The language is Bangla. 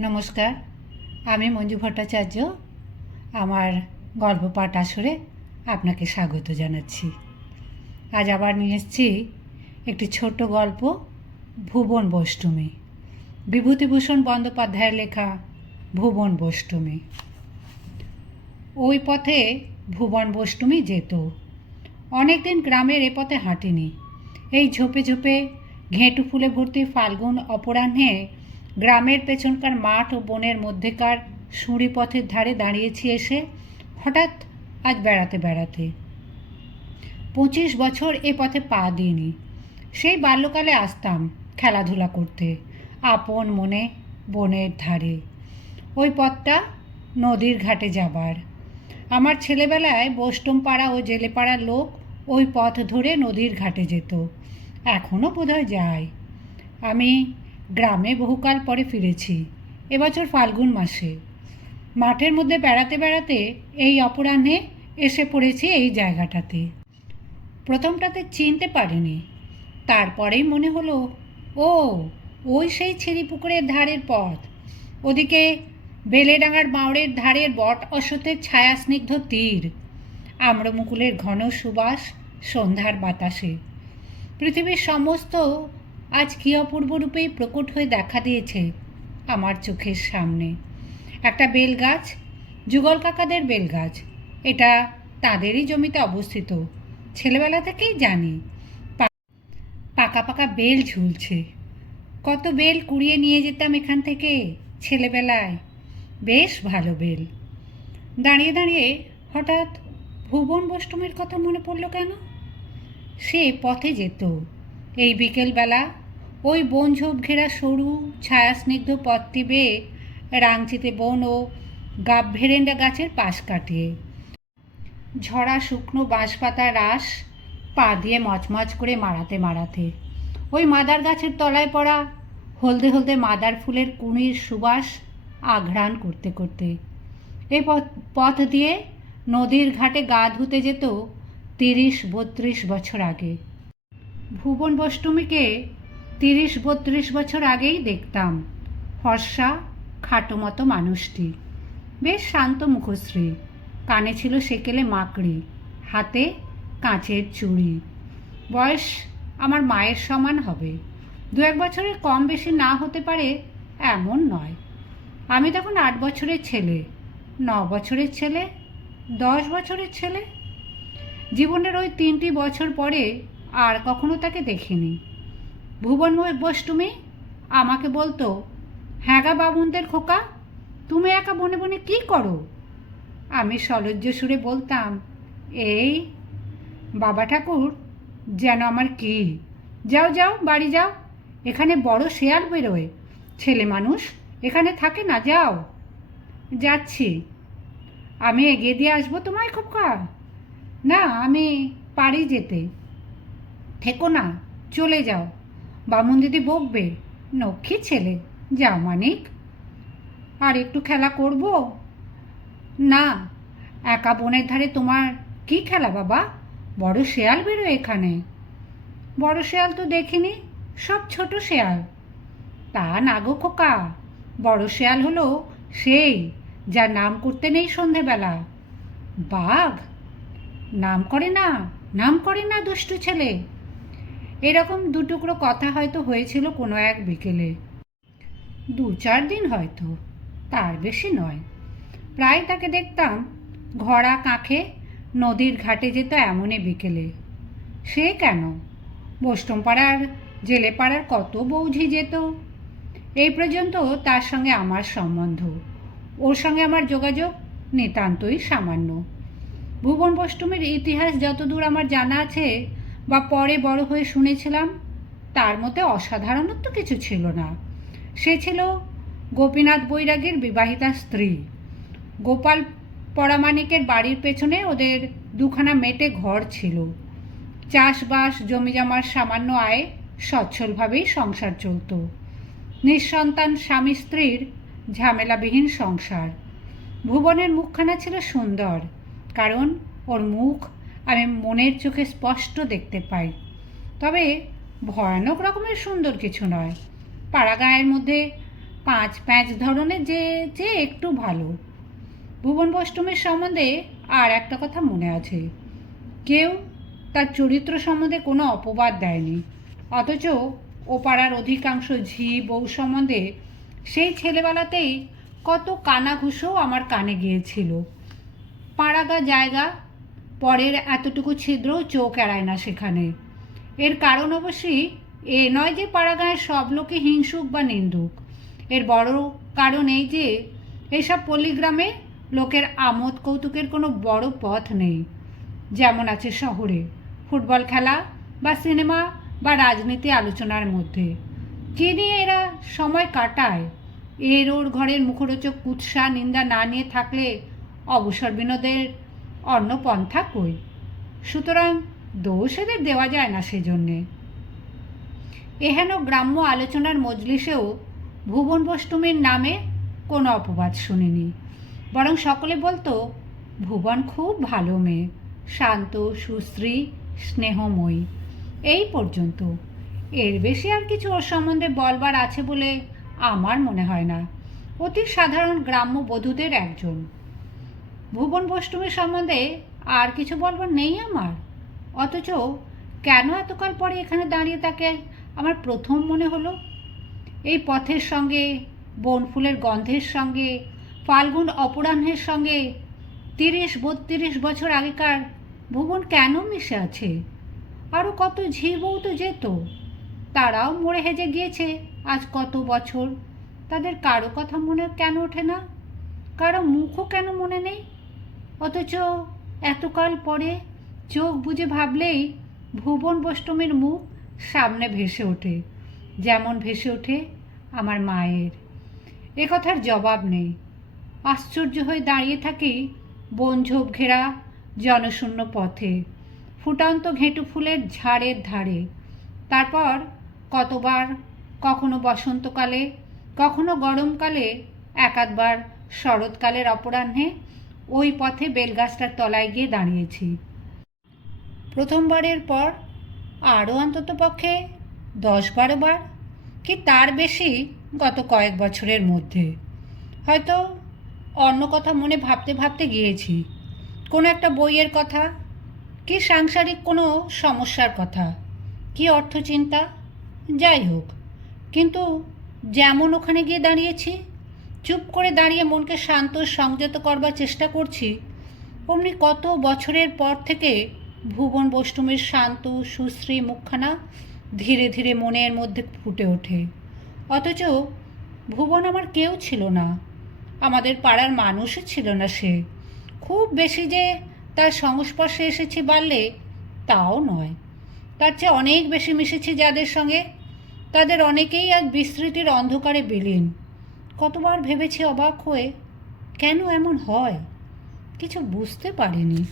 নমস্কার, আমি মঞ্জু ভট্টাচার্য, আমার গল্প পাঠ আসরে আপনাকে স্বাগত জানাচ্ছি। আজ আবার নিয়ে এসেছি একটি ছোট্ট গল্প, ভুবন বষ্টমী বিভূতিভূষণ বন্দ্যোপাধ্যায়ের লেখা, ভুবন বষ্টমী ওই পথে ভুবন বষ্টমী যেত। অনেকদিন গ্রামের এ পথে হাঁটিনি। এই ঝোপে ঝোপে ঘেঁটু ফুলে ভর্তি ফাল্গুন অপরাহ্নে গ্রামের পেছনকার মাঠ ও বনের মধ্যেকার সুঁড়ি পথের ধারে দাঁড়িয়েছি এসে হঠাৎ আজ বেড়াতে বেড়াতে। পঁচিশ বছর এ পথে পা দিইনি। সেই বাল্যকালে আসতাম খেলাধুলা করতে, আপন মনে বনের ধারে। ওই পথটা নদীর ঘাটে যাবার। আমার ছেলেবেলায় বোস্টমপাড়া ও জেলেপাড়ার লোক ওই পথ ধরে নদীর ঘাটে যেত। এখনও বোধহয় যায়। আমি গ্রামে বহুকাল পরে ফিরেছি, এবছর ফাল্গুন মাসে। মাঠের মধ্যে বেড়াতে বেড়াতে এই অপরাহ্নে এসে পড়েছি এই জায়গাটাতে। প্রথমটাতে চিনতে পারিনি। তারপরেই মনে হলো, ও, ওই সেই ছিরি পুকুরের ধারের পথ। ওদিকে বেলেডাঙার বাঁওড়ের ধারের বট অশ্বত্থের ছায়া স্নিগ্ধ তীর, আম্রমুকুলের ঘন সুবাস সন্ধ্যার বাতাসে। পৃথিবীর সমস্ত আজ কী অপূর্ব রূপেই প্রকট হয়ে দেখা দিয়েছে আমার চোখের সামনে। একটা বেলগাছ, যুগল কাকাদের বেলগাছ। এটা তাদেরই জমিতে অবস্থিত। ছেলেবেলা থেকেই জানি। পাকা পাকা বেল ঝুলছে। কত বেল কুড়িয়ে নিয়ে যেতাম এখান থেকে ছেলেবেলায়। বেশ ভালো বেল। দাঁড়িয়ে দাঁড়িয়ে হঠাৎ ভুবন বষ্টমীর কথা মনে পড়ল কেন? সে পথে যেত। এই বিকেলবেলা ওই বনঝোপ ঘেরা সরু ছায়াস্নিগ্ধ পথটি বেয়ে রাংচিতে বন ও গাব ভেরেন্ডা গাছের পাশ কাটিয়ে। ঝরা শুকনো বাঁশপাতার রাস পা দিয়ে মচমচ করে মারাতে মারাতে ওই মাদার গাছের তলায় পড়া হলদে হলদে মাদার ফুলের কুঁড়ির সুবাস আঘ্রাণ করতে করতে। এই পথ পথ দিয়ে নদীর ঘাটে গা ধুতে যেত তিরিশ বত্রিশ বছর আগে। ভুবন বষ্টমীকে তিরিশ বত্রিশ বছর আগেই দেখতাম। ফর্সা, খাটো মতো মানুষটি। বেশ শান্ত মুখশ্রী। কানে ছিল সেকেলে মাকড়ি, হাতে কাঁচের চুড়ি। বয়স আমার মায়ের সমান হবে। দু এক বছরের কম বেশি না হতে পারে এমন নয়। আমি তখন আট বছরের ছেলে, ন বছরের ছেলে, দশ বছরের ছেলে। জীবনের ওই তিনটি বছর পরে আর কখনো তাকে দেখিনি। ভুবন বষ্টমী আমাকে বলতো হ্যাঁগা বামুনদের খোকা, তুমি একা বনে বনে কি করো? আমি সলজ্জ সুরে বলতাম, এই বাবা ঠাকুর, যেন আমার কি? যাও যাও, বাড়ি যাও। এখানে বড় শেয়াল বেরোয়। ছেলে মানুষ, এখানে থাকে না, যাও। যাচ্ছি। আমি এগিয়ে দিয়ে আসব তোমায় খোকা। না, আমি পারি যেতে। থেকো না, চলে যাও। বামুন দিদি বকবে, নক্ষী ছেলে যাও মানিক। আর একটু খেলা করব? না, একা বনের ধারে তোমার কি খেলা বাবা? বড় শেয়াল বেরোয় এখানে। বড় শেয়াল তো দেখিনি, সব ছোট শেয়াল। তা না গো খোকা, বড় শেয়াল হলো সেই যার নাম করতে নেই সন্ধেবেলা। বাঘ, নাম করে না, নাম করে না দুষ্টু ছেলে। এরকম দুটুকরো কথা হয়তো হয়েছিল কোনো এক বিকেলে। দু চার দিন হয়তো, তার বেশি নয়। প্রায় তাকে দেখতাম ঘোড়া কাঁখে নদীর ঘাটে যেত এমনই বিকেলে। সে কেন? বোষ্টমপাড়ার জেলেপাড়ার কত বৌঝি যেত? এই পর্যন্ত তার সঙ্গে আমার সম্বন্ধ। ওর সঙ্গে আমার যোগাযোগ নিতান্তই সামান্য। ভুবন বষ্টমীর ইতিহাস যতদূর আমার জানা আছে বা পরে বড় হয়ে শুনেছিলাম, তার মধ্যে অসাধারণত্ব কিছু ছিল না। সে ছিল গোপীনাথ বৈরাগীর বিবাহিতা স্ত্রী। গোপাল পরামানিকের বাড়ির পেছনে ওদের দুখানা মেটে ঘর ছিল। চাষবাস, জমিজমার সামান্য আয় সচ্ছলভাবেই সংসার চলত। নিঃসন্তান স্বামী স্ত্রীর ঝামেলাবিহীন সংসার। ভুবনের মুখখানা ছিল সুন্দর, কারণ ওর মুখ আমি মনের চোখে স্পষ্ট দেখতে পাই। তবে ভয়ানক রকমের সুন্দর কিছু নয়। পাড়াগাঁয়ের মধ্যে পাঁচ প্যাঁচ ধরনের যে যে একটু ভালো। ভুবন বষ্টমীর সম্বন্ধে আর একটা কথা মনে আছে। কেউ তার চরিত্র সম্বন্ধে কোনো অপবাদ দেয়নি। অথচ ও পাড়ার অধিকাংশ ঝি বউ সম্বন্ধে সেই ছেলেবেলাতেই কত কানাঘুষো আমার কানে গিয়েছিল। পাড়াগা জায়গা পরের এতটুকু ছিদ্রও চোখ এড়ায় না সেখানে। এর কারণ অবশ্যই এ নয় যে পাড়াগাঁয়ের সব লোকে হিংসুক বা নিন্দুক। এর বড় কারণ এই যে, এসব পল্লীগ্রামে লোকের আমোদ কৌতুকের কোনো বড় পথ নেই। যেমন আছে শহরে, ফুটবল খেলা বা সিনেমা বা রাজনীতি আলোচনার মধ্যে। কি নিয়ে এরা সময় কাটায়? এর ওর ঘরের মুখরোচক কুৎসা, নিন্দা না নিয়ে থাকলে অবসর বিনোদের অন্য পন্থা কই। সুতরাং দোষ এদের দেওয়া যায় না সেজন্যে। এহেন গ্রাম্য আলোচনার মজলিসেও ভুবন বষ্টমীর নামে কোনো অপবাদ শুনিনি, বরং সকলে বলতো, ভুবন খুব ভালো মেয়ে, শান্ত, সুশ্রী, স্নেহময়ী, এই পর্যন্ত। এর বেশি আর কিছু ওর সম্বন্ধে বলবার আছে বলে আমার মনে হয় না। অতি সাধারণ গ্রাম্য বধূদের একজন। ভুবন বষ্টমীর সম্বন্ধে আর কিছু বলবার নেই আমার? অথচ কেন এতকাল পরে এখানে দাঁড়িয়ে তাকে আমার প্রথম মনে হলো? এই পথের সঙ্গে, বনফুলের গন্ধের সঙ্গে, ফাল্গুন অপরাহ্নের সঙ্গে, তিরিশ বত্রিশ বছর আগেকার ভুবন কেন মিশে আছে? আরও কত ঝি বউ তো যেত? তারাও মরে হেজে গিয়েছে, আজ কত বছর? তাদের কারও কথা মনে কেন ওঠে না? কারও মুখও কেন মনে নেই? অথচ এতকাল পরে চোখ বুজে ভাবলেই ভুবন বষ্টমীর মুখ সামনে ভেসে ওঠে, যেমন ভেসে ওঠে আমার মায়ের। এ কথার জবাব নেই। আশ্চর্য হয়ে দাঁড়িয়ে থাকি বনঝোপ ঘেরা জনশূন্য পথে, ফুটান্ত ঘেঁটু ফুলের ঝাড়ের ধারে। তারপর কতবার, কখনো বসন্তকালে, কখনো গরমকালে একাধবার শরৎকালের অপরাহ্নে ওই পথে বেলগাছটার তলায় গিয়ে দাঁড়িয়েছি। প্রথমবারের পর আরও অন্তত পক্ষে দশ বারো বার, কি তার বেশি গত কয়েক বছরের মধ্যে। হয়তো অন্য কথা মনে ভাবতে ভাবতে গিয়েছি। কোনো একটা বইয়ের কথা, কি সাংসারিক কোনো সমস্যার কথা, কি অর্থচিন্তা, যাই হোক। কিন্তু যেমন ওখানে গিয়ে দাঁড়িয়েছি চুপ করে দাঁড়িয়ে মনকে শান্ত, সংযত করবার চেষ্টা করছি, অমনি কত বছরের পর থেকে ভুবন বৈষ্ণবের শান্ত, সুশ্রী মুখখানা ধীরে ধীরে মনের মধ্যে ফুটে ওঠে। অথচ ভুবন আমার কেউ ছিল না, আমাদের পাড়ার মানুষই ছিল না সে। খুব বেশি যে তার সংস্পর্শে এসেছি বাড়লে তাও নয়। তার চেয়ে অনেক বেশি মিশেছি যাদের সঙ্গে, তাদের অনেকেই আজ বিস্তৃতির অন্ধকারে বিলীন। কতবার ভেবেছি অবাক হয়ে কেন এমন হয়? কিছু বুঝতে পারিনি।